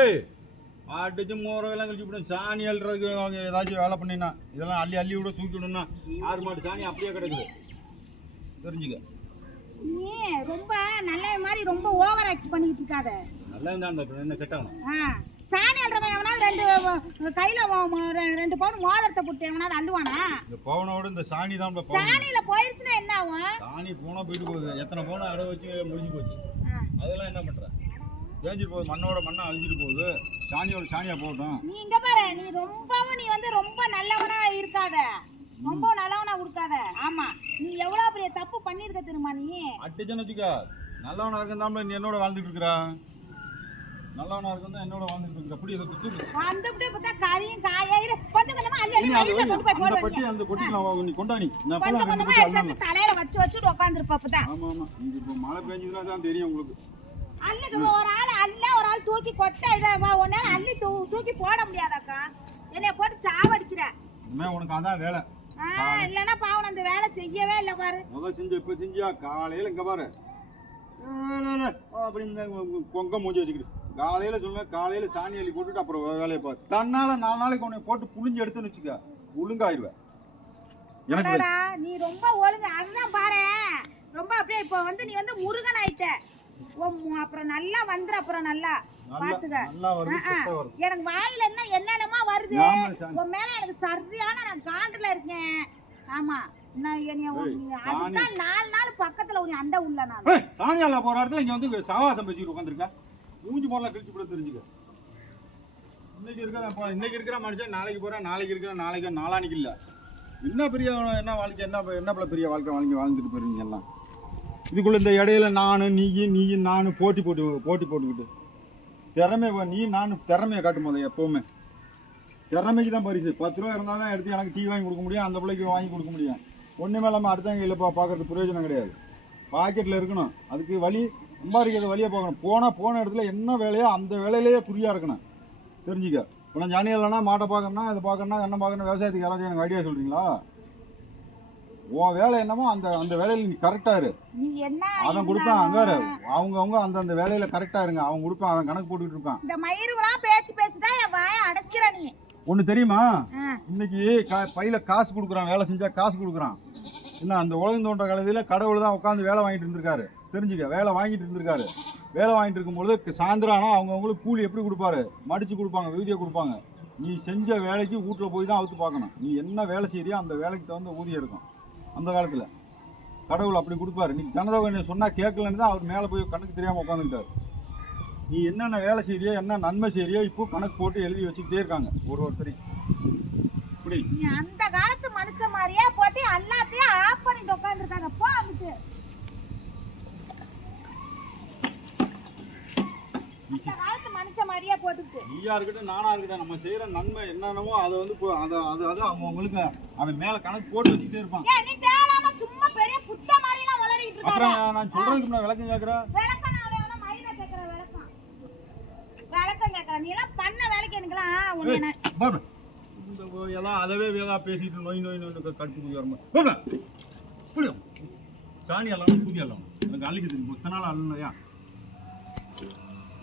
ஏய் அடிச்சு மோரெல்லாம் கழிச்சு விடும் சாணி அள்ளுறதுக்கு அவங்க ஏதாச்சும் வேலை பண்ணினா இதெல்லாம் அள்ளி அள்ளி விட தூக்கி விடணும்னா ஆறு மாடு சாணி அப்படியே கிடக்குது. தெரிஞ்சுக்க. நீ ரொம்ப நல்ல மாதிரி ரொம்ப ஓவர் ஆக்ட் பண்ணிட்டு இருக்காத. நல்லா இருந்தா என்ன கெட்டவனும் ஆ சாணி அல்றவன் எவனாவது ரெண்டு கையில ரெண்டு பவுன் மோதிரத்தை போட்டு எவனாவது அள்ளுவானா? இந்த பவனோட இந்த சாணி தான் சாணியில போயிருச்சுன்னா என்ன ஆகும்? சாணி போனா போயிட்டு போகுது. எத்தனை பவுனம் அடை வச்சு முடிஞ்சு போச்சு. அதெல்லாம் என்ன பண்ற? தேஞ்சிட்டு போகுது மண்ணோட மண்ணை அழிஞ்சிட்டு போகுது. சாணியோட சாணியா போகட்டும் நீ இங்க பாரு நீ ரொம்பவும் நீ வந்து ரொம்ப நல்லவனா இருக்காத. ரொம்ப நல்லவனா கொடுக்காத. ஆமா நீ எவ்வளவு பெரிய தப்பு பண்ணிருக்க தெரியுமா நீ? அடிச்சுன்னு வச்சுக்க. நல்லவனா இருந்தாம நீ என்னோட வாழ்ந்துட்டு இருக்கிறா. நல்லவனா இருந்தா என்னோட வாழ்ந்துட்டு இருக்கிற. அப்படி அந்த இப்படி பார்த்தா கறியும் காயிரு கொஞ்சம் கொஞ்சமா அள்ளி அள்ளி நீ அதை வயித்துல வை. கொண்டு போய் அந்த போடுவீங்க பட்டி அந்த பொட்டி நான் நீ கொண்டாடி நான் கொஞ்சம் எடுத்து தலையில வச்சு வச்சுட்டு உட்காந்துருப்ப அப்பதான். ஆமா ஆமா. இப்போ மழை பெஞ்சதுன்னா தான் தெரியும் உங்களுக்கு. அள்ளிக்கு ஒரு ஆள் அள்ள ஒரு ஆள் தூக்கி கொட்ட இதை உன்னால அள்ளி தூ தூக்கி போட முடியாதாக்கா? என்னைய போட்டு சாவடிக்கிற. இனிமே உனக்கு அதான் வேலை. ஆ இல்லைன்னா பாவன் அந்த வேலை செய்யவே இல்லை பாரு. முதல் செஞ்சு இப்ப செஞ்சியா? காலையில இங்க பாரு. அப்படி இந்த கொங்க மூஞ்சி வச்சுக்கிட்டு காலையில சொல்லுங்க காலையில சாணி அள்ளி போட்டுட்டு அப்புறம் வே- வேலையை பாரு. தன்னால நாலு நாளைக்கு உன்னை போட்டு புளிஞ்சு எடுத்துன்னு வச்சுக்க. ஒழுங்காயிருவேன் எனக்கு அடடா, நீ ரொம்ப ஒழுங்கு. அதுதான் பாரு ரொம்ப அப்படியே இப்போ வந்து நீ வந்து முருகன் ஆயிட்ட அப்புறம் நல்லா வந்துரு அப்புறம் நல்லா பாத்துக்க. எனக்கு வாயில என்ன என்னென்னமா வருது. உன் மேல எனக்கு சரியான நான் காண்டுல இருக்கேன். ஆமா. அதுதான் நாலு நாள் பக்கத்துல உன் அண்டை உள்ள நான். சாணியால போற இடத்துல இங்க வந்து சவாசம் பேசிட்டு உட்காந்துருக்க மூஞ்சி போடலாம் கிழிச்சு கூட தெரிஞ்சுக்க. இன்னைக்கு இருக்கிற இன்னைக்கு இருக்கிற மனுஷன் நாளைக்கு போறேன் நாளைக்கு இருக்கிற நாளைக்கு நாளானிக்கு இல்ல. என்ன பெரிய என்ன வாழ்க்கை என்ன என்ன பெரிய வாழ்க்கை வாழ்க்கை வாழ்ந்துட்டு போயிருவீங்க எல்லாம்? இதுக்குள்ளே இந்த இடையில நானும் நீ நீ நானும் போட்டி போட்டு போட்டி போட்டுக்கிட்டு. திறமை நீ நான் திறமையை காட்டும் போதே எப்போவுமே. திறமைக்கு தான் பரிசு. பத்து ரூபா இருந்தால் தான் எடுத்து எனக்கு டீ வாங்கி கொடுக்க முடியும் அந்த பிள்ளைக்கு வாங்கி கொடுக்க முடியும். ஒன்றுமே இல்லாமல் அடுத்தவங்க கையில் பா பார்க்கறது பிரயோஜனம் கிடையாது. பாக்கெட்டில் இருக்கணும். அதுக்கு வழி சம்பாதிக்கிறது வழியாக பார்க்கணும் போனால் போன இடத்துல என்ன வேலையோ அந்த வேலையிலேயே குறியாக இருக்கணும். தெரிஞ்சுக்க. இப்போ நான் ஜானி மாட்டை பார்க்கணும்னா இதை பார்க்கணும்னா என்ன பார்க்கணும் விவசாயத்துக்கு யாராச்சும் எனக்கு ஐடியா சொல்கிறீங்களா உன் வேலை என்னமோ அந்த அந்த வேலையில் நீ கரெக்டாக இரு. நீ என்ன அவன் கொடுப்பான் அங்கே இருந்தாலும் அவங்கவுங்க அந்த அந்த வேலையில் கரெக்டாக இருங்க. அவன் கொடுப்பான் அவன் கணக்கு போட்டுக்கிட்டு இருப்பான் இந்த மயிருவெல்லாம் பேச்சு பேசிதான் என் வாயை அடைக்கிற நீ. ஒன்று தெரியுமா. இன்னைக்கு கா பையில காசு கொடுக்குறான் வேலை செஞ்சா காசு கொடுக்குறான். என்ன அந்த உலகம் தோன்ற காலத்தில் கடவுள் தான் உட்காந்து வேலை வாங்கிட்டு இருந்திருக்காரு. தெரிஞ்சுக்க வேலை வாங்கிட்டு இருந்திருக்காரு. வேலை வாங்கிட்டு இருக்கும்பொழுது சாயந்தரம் ஆனால் அவங்கவுங்களுக்கு கூலி எப்படி கொடுப்பாரு? மடிச்சு கொடுப்பாங்க வீடியோ கொடுப்பாங்க. நீ செஞ்ச வேலைக்கு வீட்டில் போய் தான் அவுத்து பார்க்கணும். நீ என்ன வேலை செய்யறியோ அந்த வேலைக்கு தகுந்த ஊதியம் இருக்கும். அந்த காலத்தில். கடவுள் அப்படி கொடுப்பாரு. நீ கனதவன் சொன்னால் கேட்கலன்னு தான் அவர் மேலே போய் கணக்கு தெரியாமல் உட்காந்துக்கிட்டாரு நீ என்னென்ன வேலை செய்யறியோ என்ன நன்மை செய்யறியோ இப்போ கணக்கு போட்டு எழுதி வச்சுக்கிட்டே இருக்காங்க ஒரு ஒருத்தரையும். இப்படி நீ அந்த காலத்து மனுஷன் மாதிரியே போட்டு எல்லாத்தையும் ஆஃப் பண்ணிட்டு உட்காந்துருக்காங்க போ அங்கிட்டு. அந்த காலத்து மனுஷன் மாதிரியே போட்டுக்கிட்டு. நீயா இருக்கட்டும் நானா இருக்கட்டும் நம்ம செய்யற நன்மை என்னென்னமோ அதை வந்து அதை அது அது அவங்களுக்கு அவன் மேல கணக்கு போட்டு வச்சுக்கிட்டே இருப்பான். நீ தேவையில்லாம சும்மா பெரிய புத்த மாதிரி எல்லாம் வளரிட்டு இருக்காங்க அப்புறம் நான் சொல்றதுக்கு நான் விளக்கம் கேட்கறேன் விளக்கம் நான் வேணா மயில கேக்குற விளக்கம். விளக்கம் கேக்குற நீ எல்லாம் பண்ண வேலைக்கு எனக்குலாம் உன்னை நான் இந்த எல்லாம் அதவே வேதா பேசிட்டு நோய் நோய் நோய் கடுப்பு குதி வரமா சாணி எல்லாம் பூதி எல்லாம் எனக்கு தெரியும் மொத்த நாள் அள்ளனையா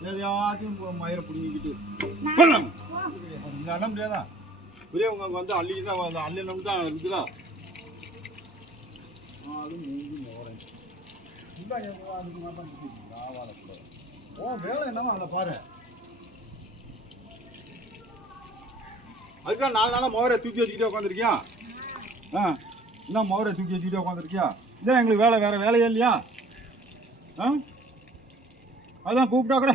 எதையாச்சும் மயிரை பிடிங்கிக்கிட்டு. இந்த அள்ள முடியாதா பெரியவங்க அங்கே வந்து அள்ளிக்கு தான் வந்து அள்ளணும் தான் இருக்குதா? அது மூஞ்சி மோரேன். இந்த அதுக்கு மாட்டம் வாழக்கூடாது ஓ வேலை என்னவோ அதை பாரு. அதுதான் நாலு நாளாக மோரை தூக்கி வச்சுக்கிட்டே உட்காந்துருக்கியா ஆ என்ன மோரை தூக்கி வச்சுக்கிட்டே உட்காந்துருக்கியா இதான் எங்களுக்கு வேலை வேற வேலையே இல்லையா? ஆ? அதான் கூப்பிட்டா கூட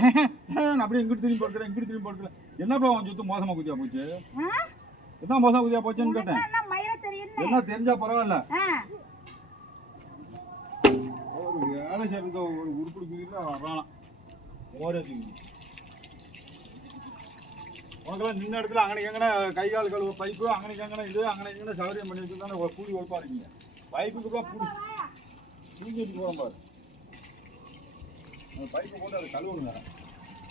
அப்படியே இங்கிட்டு திரும்பி படுக்கிறேன் இங்கிட்டு திரும்பி படுக்கிறேன் என்னப்பா உன் சுத்தம் மோசமாக குதியா போச்சு? என்ன மோசமாக குதியா போச்சுன்னு கேட்டேன். என்ன தெரிஞ்சா பரவாயில்ல. ஒரு வேலை செய்யறதுக்கு ஒரு உருப்படி குதியில் வரலாம் ஓரே தூக்கி உனக்கெல்லாம் நின்ன இடத்துல அங்கே எங்கன கை கால் கழுவ பைப்பு அங்கே எங்கன இது அங்கே எங்கன சௌகரியம் பண்ணி வச்சு தானே கூலி ஒழுப்பா இருக்கீங்க பைப்புக்கு தான் புடி. தூக்கி வச்சு போகிறோம் பாரு. பைப்பை போட்டு அதை கழுவுங்க.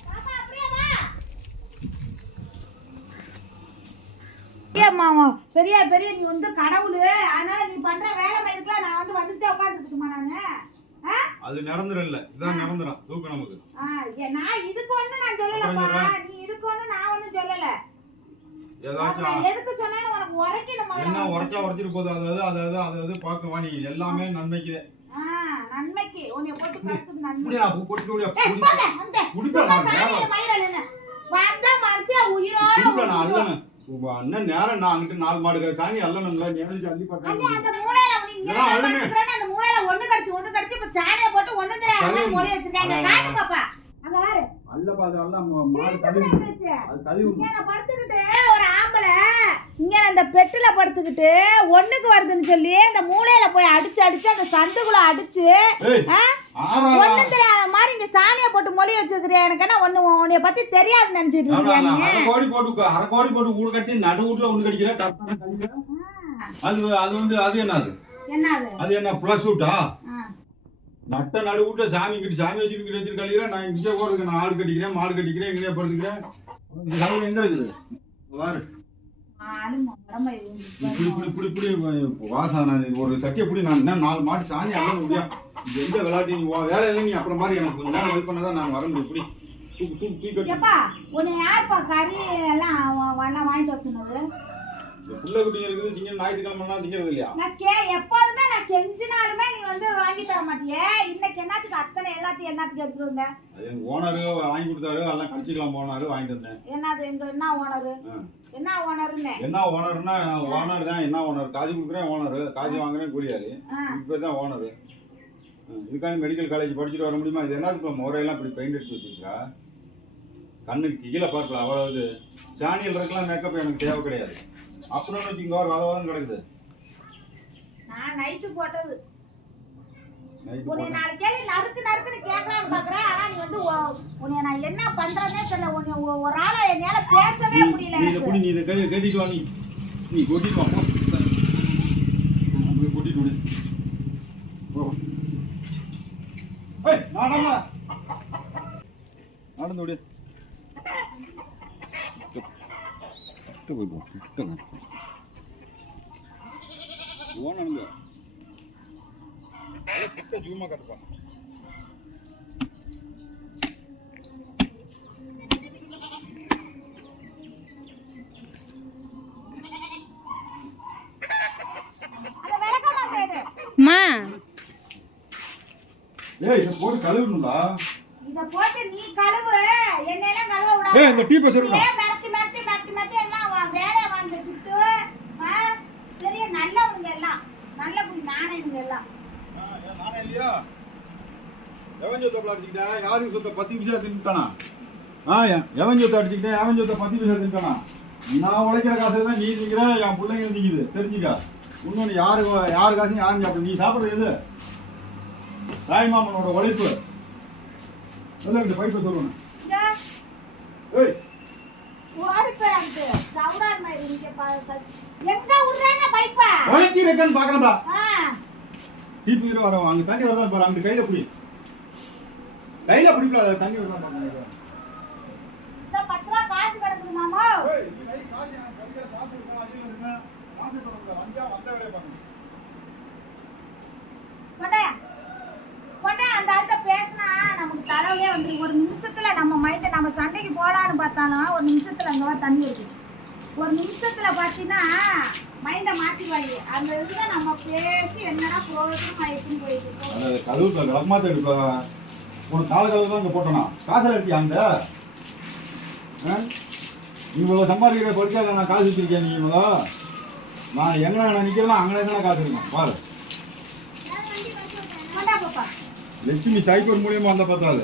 பாப்பா, அப்படியே வா. பெரியம்மா, பெரிய பெரிய நீ வந்து கடவுளு. அதனால நீ பண்ற வேலை மயிருக்குலாம் நான் வந்து வந்துட்டே உட்காந்துட்டுமா நானு? அது நிரந்தரம் இல்ல. இதான் நிரந்தரம். தூக்கு நமக்கு. நான் இதுக்கு ஒண்ணு நான் சொல்லலப்பா. நீ இதுக்கு ஒண்ணு நான் ஒண்ணும் சொல்லல. எதுக்கு சொன்னேன்னு உனக்கு உரைக்கணும். என்ன உரைச்சா உரைச்சிட்டு போகுது. அதாவது அதாவது அதாவது பார்க்க வாணி எல்லாமே நன்மைக்கு நன்மைக்கு. உன்னை போட்டு கருத்துக்கு நன்மை. வந்து. நேரம் மனுஷன் உயிரோட உங்க அண்ணன் நேரம் நான் அங்கிட்டு நாலு மாடு சாணி அல்லணும்ல நீ எழுதி அள்ளி பார்த்தேன் அந்த. படுத்துக்கிறேன்னு அந்த மூலையில ஒண்ணு கடிச்சு, ஒண்ணு கடிச்சு, இப்ப சாணியை போட்டு ஒண்ணு மாதிரி மொழி வச்சிருக்காங்க. காட்டு பாப்பா. அங்க பாரு. அல்ல பாது அல்ல மாடு தள்ளி. அது தள்ளி படுத்துக்கிட்டு ஒரு இங்க அந்த பெட்டுல படுத்துக்கிட்டு ஒண்ணுக்கு வருதுன்னு சொல்லி இந்த மூலையில போய் அடிச்சு அடிச்சு அந்த சந்துக்குள்ள அடிச்சு ஒண்ணும் தெரியாத மாதிரி இங்க சாணியை போட்டு மொழி வச்சிருக்கிறியா? எனக்கு என்ன ஒண்ணு உன்னைய பத்தி தெரியாது நினைச்சிட்டு இருக்கியா நீ? கோடி போட்டு அரை கோடி போட்டு ஊடு கட்டி நடு வீட்டுல ஒண்ணு கடிக்கிற அது அது வந்து அது என்னது? என்னது? அது என்ன பிளஸ் விட்டா ஆ. நட்ட நடு வீட்டுல சாமி கட்டி சாமி வச்சுக்கிட்டு வச்சுட்டு கழிக்கிறேன் நான் இங்கே போறதுக்கு நான் ஆடு கட்டிக்கிறேன் மாடு கட்டிக்கிறேன் இந்த கழிவு எங்க இருக்குது? உடம்பு இப்படி இப்படி இப்படி ஒரு சட்டியை இப்படி நான் நாலு மாட்டு சாணி அள்ள முடியும் எந்த விளையாட்டு நீ வேலை இல்லை நீ அப்புறம் மாதிரி எனக்கு கொஞ்சம் நேரம் ஹெல்ப் பண்ணதான் நான் வர முடியும். இப்படி தூக்கு தூக்கு தூக்கி எப்பா உன்னை யாருப்பா கறி எல்லாம் வாங்கிட்டு வர சொன்னது? புள்ள குட்டிங்க இருக்குது திங்க ஞாயிற்றுக்கிழமை திங்கிறது இல்லையா நான் கே நான் கெஞ்சினாலுமே நீ வந்து வாங்கி தர மாட்டியே. இன்னைக்கு என்னத்துக்கு அத்தனை எல்லாத்தையும் என்னத்துக்கு எடுத்துட்டு வந்த? எங்க ஓனரு வாங்கி கொடுத்தாரு எல்லாம் கடிச்சிக்கலாம் போனாரு வாங்கிட்டு வந்தேன். என்னது எங்க என்ன ஓனரு. என்ன ஓனருன்னு என்ன ஓனர்னா ஓனர் தான் என்ன ஓனர் காசு கொடுக்குறேன் ஓனர் காசு வாங்குறேன் கூலியாரு. இப்போ தான் ஓனர் இதுக்காண்டி மெடிக்கல் காலேஜ் படிச்சுட்டு வர முடியுமா? இது என்னது இப்போ முறையெல்லாம் இப்படி பெயிண்ட் அடிச்சு வச்சிருக்கா? கண்ணுக்கு கீழே பார்க்கலாம். அவ்வளவு சாணியில் இருக்கலாம் மேக்கப் எனக்கு தேவை கிடையாது. அப்புறம் வச்சுக்கோ ஒரு வதவாதம் கிடக்குது. நான் நைட்டு போட்டது. உன்னை நாலு கேள்வி நறுக்கு நறுக்குன்னு கேட்கலான்னு பாக்குறேன். ஆனா நீ வந்து உன்னை நான் என்ன பண்றேனே தெரியல. உன்னை ஒரு ஆளை என்னால பேசவே முடியல நீ குடி நீ கை கட்டிட்டு வா நீ. நீ கொட்டிட்டு வா போ. போய் கொட்டிட்டு விடு. போ. ஏய், நடமா. நடந்து விடு. கிட்ட போய் போ. கிட்ட வா. ஓ நடந்து வா. நல்லா கிட்ட ஜூமா ஏய் இதை போட்டு கழுவணும்டா. இத போட்டு நீ கழுவு. என்னெல்லாம் கழுவ ஏய் விடாத. இந்த டீ பஸ் இருக்கா ஏன் மிரட்டி மிரட்டி மிரட்டி மிரட்டி எல்லாம் வா- வேலையை வாங்கி வச்சுட்டு ஆ, பெரிய நல்லவங்க எல்லாம் நல்ல குடி நாணயங்க எல்லாம் நானே இல்லையா எவன் சொத்தை அடிச்சுக்கிட்டேன் யாருக்கு சொத்தை பத்து தின்னுட்டானா? ஆ எவன் சொத்தை அடிச்சுக்கிட்டேன் எவன் சொத்தை பத்து பைசா தின்னுட்டானா? நான் உழைக்கிற காசு தான் நீ திங்கிற என் பிள்ளைங்க திங்குது தெரிஞ்சுக்க. இன்னொன்று யாரு யாரு காசையும் யாரும் நீ சாப்பிட்றது எது? தாய்மாமனோட உழைப்பு. சொல்ல இந்த பைப்பை ஏய். உழைக்கி இருக்கன்னு டீப்பு இரு வர அங்கே தண்ணி வரதான் பாரு. அங்கே கையில் பிடி கையில் பிடிக்கல தண்ணி பாருங்க இந்த ரூபா காசு கிடக்குது மாமா ஏய், நீ கை காசு எனக்கு கையில காசு இருக்கா, அடியில இருக்கா? காசு தரக்கூடாது. வந்தா வந்த வேலையை பார்க்கணும். கொண்டே கொண்டே அந்த ஆள்கிட்ட பேசினா நமக்கு தலைவலே வந்து ஒரு நிமிஷத்துல நம்ம மைண்டை நம்ம சண்டைக்கு போலான்னு பார்த்தாலும் ஒரு நிமிஷத்துல அங்கே தண்ணி இருக்கு ஒரு நிமிஷத்துல பார்த்தீங்கன்னா மைண்டை மாற்றிடுவாங்க அந்த இதுல நம்ம பேசி என்னடா போகணும் போயிட்டு கதவுல விளக்கமாத்த எடுப்பா. உனக்கு கால கதவு தான் இங்க போட்டனா? காசுல எடுத்தியா அங்க? இவ்வளவு சம்பாதிக்கிற படிக்காத நான் காசு வச்சிருக்கேன் நீ இவ்வளோ நான் எங்க நான் நிக்கிறேன் அங்கே தான் காசு இருக்கும்? பாரு. லட்சுமி சைக்கிள் மூலியமா வந்த பத்தாது